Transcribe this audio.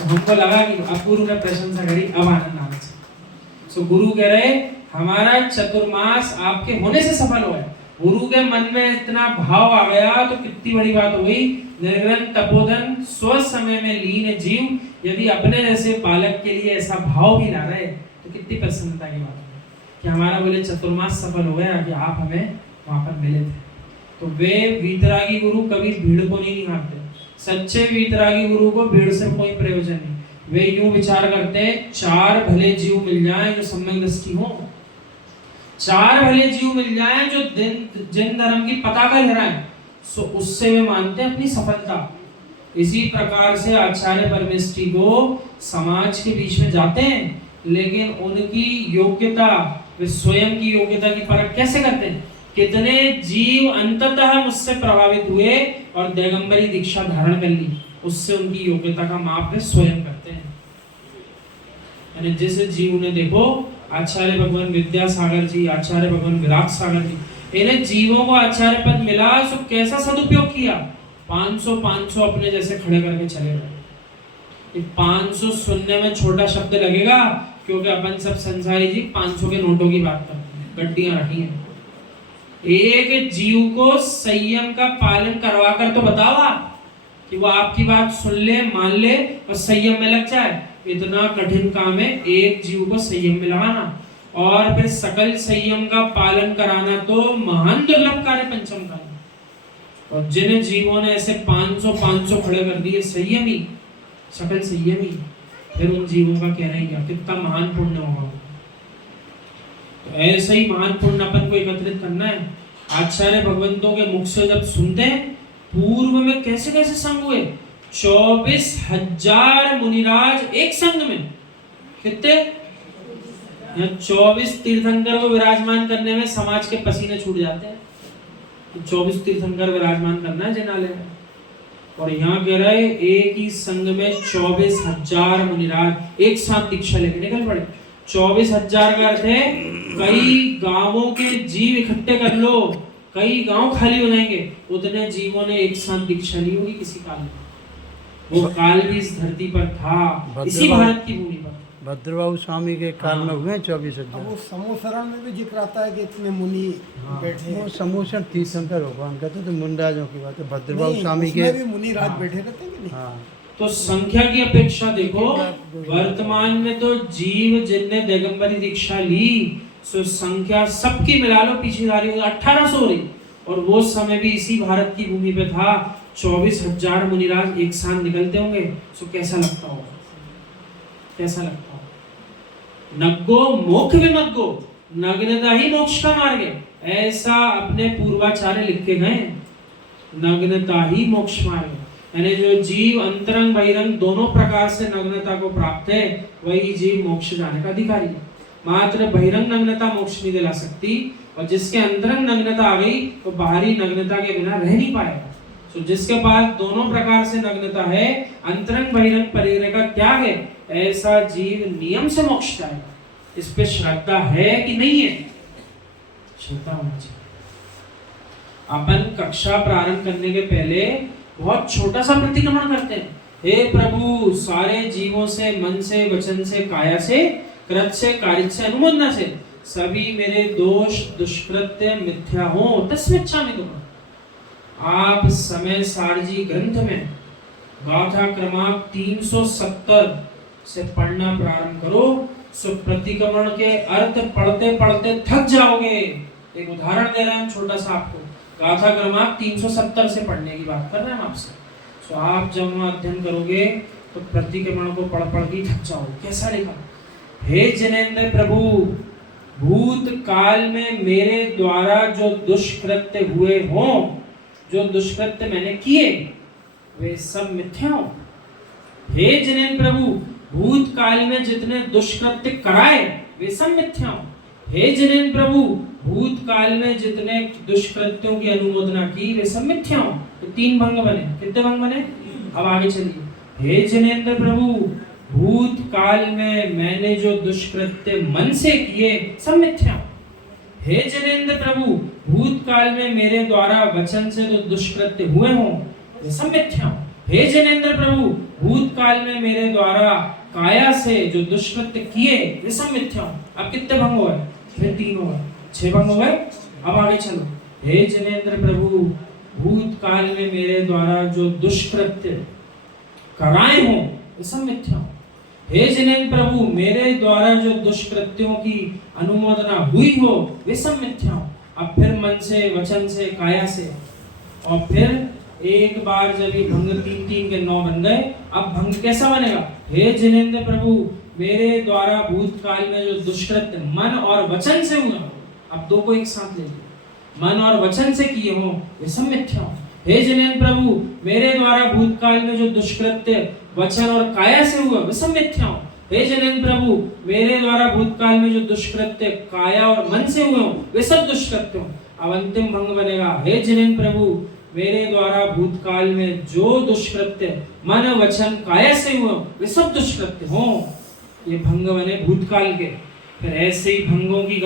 तो हमको लगा कि अपूर्व ने प्रशंसा करी, अब आनंद आना चाहिए। सो गुरु कह रहे हमारा चतुर्मास आपके होने से सफल हुआ है। गुरु के मन में इतना भाव आ गया तो कितनी बड़ी बात हो गई। निर्ग्रंथ तपोधन स्व समय में लीन जीव यदि अपने जैसे बालक के लिए ऐसा भाव भी ला रहे तो कितनी प्रसन्नता की बात है कि हमारा बोले चतुर्मास सफल हो गया कि आप हमें वहां पर मिले थे। तो वे वीतरागी गुरु कभी भीड़ को नहीं निहारते। सच्चे वीतरागी गुरु को भीड़ से कोई प्रयोजन नहीं। वे यूं विचार करते हैं चार भले जीव मिल जाएं जो सम्यक दृष्टि हो, चार भले जीव मिल जाएं जो जिन धर्म की पताका लहराएं, सो उससे वे मानते हैं अपनी सफलता। इसी प्रकार से आचार्य परमेष्ठी को समाज के बीच में जाते हैं, लेकिन उनकी योग्यता, वे स्वयं की योग्यता की परख कैसे करते हैं? कितने जीव अंततः मुझसे प्रभावित हुए और दिगंबरी दीक्षा धारण कर ली, उससे उनकी योग्यता का माप वे स्वयं करते हैं। यानी जिस जीव ने देखो आचार्य भगवान विद्यासागर जी, आचार्य भगवान विराट सागर जी, इन्हें जीवों को आचार्य पद मिला तो कैसा सदुपयोग किया। 500 अपने जैसे खड़े करके चले गए। 500 सुनने में छोटा शब्द लगेगा क्योंकि अपन सब संसारी जी 500 के नोटों की बात करते हैं, गड्डियां रखी हैं। एक जीव को संयम का पालन करवा कर तो बताओ आप कि वो आपकी बात सुन ले, मान ले और संयम में लग जाए। इतना कठिन काम है एक जीव को संयम में लगाना, और फिर सकल संयम का पालन कराना तो महान दुर्लभ कार्य पंचम का है। और जिन जीवों ने ऐसे 500 खड़े कर दिए संयमी, सकल संयमी, फिर उन जीवों का कहना ही क्या, कितना महान पुण्य होगा। तो ऐसे ही महान पुण्य अपन को एकत्रित करना है। आचार्य भगवंतों के मुख से जब सुनते हैं, पूर्व में कैसे कैसे संग हुए, 24,000 मुनिराज एक संग में, कितने 24 तीर्थंकर को विराजमान करने में समाज के पसीने छूट जाते हैं। तो 24 तीर्थंकर विराजमान करना है जिनालय में, और यहाँ कह रहे एक ही संग में 24,000 मुनिराज एक साथ दीक्षा लेके निकल पड़े। 24,000 का अर्थ है कई गांवों के जीव इकट्ठे कर लो, कई गांव खाली हो जाएंगे, उतने जीवों ने एक साथ दीक्षा ली होगी किसी काल में। वो काल भी इस धरती पर था, इसी भारत की भूमि पर। भद्रबाबू स्वामी के काल में हुए 24,000। वो समूह शरण में भी जिक्र आता है कि इतने मुनि बैठे। वो समूह शरण तीर्थंकर भगवान कहते तो मुनिराजों की बात है। भद्रबाबू स्वामी के भी मुनिराज बैठे रहते हैं कि नहीं? हाँ। तो संख्या की अपेक्षा देखो, वर्तमान में तो जीव जिनने दिगंबरी दीक्षा ली, सो संख्या सबकी मिला लो पीछेदारी 1800 हो रही, और वो समय भी इसी भारत की भूमि पे था। 24,000 मुनिराज एक साथ निकलते होंगे, सो कैसा लगता होगा, कैसा लगता होगा। नग्गो मोक्ष विमग्गो, नग्नता ही मोक्ष का मार्ग है, ऐसा अपने पूर्वाचार्य लिख के गए। नग्नता ही मोक्ष मार्ग है, यानी जो जीव अंतरंग बहिरंग दोनों प्रकार से नग्नता को प्राप्त है, वही जीव मोक्ष जाने का अधिकारी है। मात्र बहिरंग नग्नता मोक्ष नहीं दिला सकती, और जिसके अंतरंग नग्नता आ गई तो बाहरी नग्नता के बिना रह नहीं पाएगा। तो जिसके पास दोनों प्रकार से नग्नता है, अंतरंग बहिरंग परिग्रह का त्याग है, ऐसा जीव नियम से मोक्ष जाएगा। इस पे श्रद्धा है कि नहीं है? श्रद्धा होनी चाहिए। अपन कक्षा प्रारंभ करने के पहले बहुत छोटा सा प्रतिक्रमण करते हैं। हे प्रभु, सारे जीवों से, मन से, वचन से, काया से, कृत से, कारित से, अनुमोदना से सभी मेरे दोष, दुष्कृत्य मिथ्या हो तस्मिच्छामि तुम। आप समय सारजी ग्रंथ में गाथा क्रमांक 370 से पढ़ना प्रारंभ करो, सो प्रतिक्रमण के अर्थ पढ़ते पढ़ते थक जाओगे। एक उदाहरण दे रहे हैं हम छोटा सा आपको, गाथा क्रमांक 370 से पढ़ने की बात कर रहे हैं आपसे। सो आप जब वहां अध्ययन करोगे तो प्रतिक्रमण को पढ़ पढ़ के थक जाओगे। कैसा लिखा, हे जनेन्द्र प्रभु, भूत काल में मेरे द्वारा जो दुष्कृत्य हुए हों, जो दुष्कृत्य मैंने किए, वे सब मिथ्या हो। हे जनेन्द्र प्रभु, भूत काल में जितने दुष्कृत्य कराए वे सब मिथ्या हो। हे जनेन्द्र प्रभु, भूत काल में जितने दुष्कृत्यों की अनुमोदना की वे सब मिथ्या हो। तो 3 भंग बने, कितने भंग बने? अब आगे चलिए। हे जनेन्द्र प्रभु, भूत काल में मैंने जो दुष्कृत्य मन से किए सब मिथ्या हो। हे जनेन्द्र प्रभु, भूत काल में मेरे द्वारा वचन से जो दुष्कृत्य हुए हों वे सब मिथ्या हो। हे जनेन्द्र प्रभु, भूतकाल में मेरे द्वारा काया से जो दुष्कृत्य किए वे सब मिथ्या हो। अब कितने भंग हो गए? फिर 3 हो गए, 6 भंग हो गए। अब आगे चलो। हे जिनेंद्र प्रभु, भूतकाल में मेरे द्वारा जो दुष्कृत्य कराए हो वे सब मिथ्या हो। हे जिनेंद्र प्रभु, मेरे द्वारा जो दुष्कृत्यों की अनुमोदना हुई हो वे सब मिथ्या हो। अब फिर मन से, वचन से, काया से, और फिर एक बार जब ये भंग 3 के 9 बन गए, अब भंग कैसा बनेगा? हे जिनेंद्र प्रभु, मेरे द्वारा भूतकाल में जो दुष्कृत्य मन और वचन से हुआ, अब 2 को एक साथ ले लीजिए, मन और वचन से किए हो वे सब मिथ्या हो। हे जिनेंद्र प्रभु, मेरे द्वारा भूतकाल में जो दुष्कृत्य वचन और काया से हुआ वे सब मिथ्या हो। हे जिनेंद्र प्रभु, मेरे द्वारा भूतकाल में जो दुष्कृत्य काया और मन से हुए हो वे सब दुष्कृत्य हो। अब अंतिम भंग बनेगा। हे जिनेंद्र प्रभु, मेरे द्वारा भूतकाल में जो दुष्कृत्य मन वचन काया से हुए वे सब दुष्कृत्य हो। ये भंग बने भूतकाल के। फिर ऐसे ही भंगों की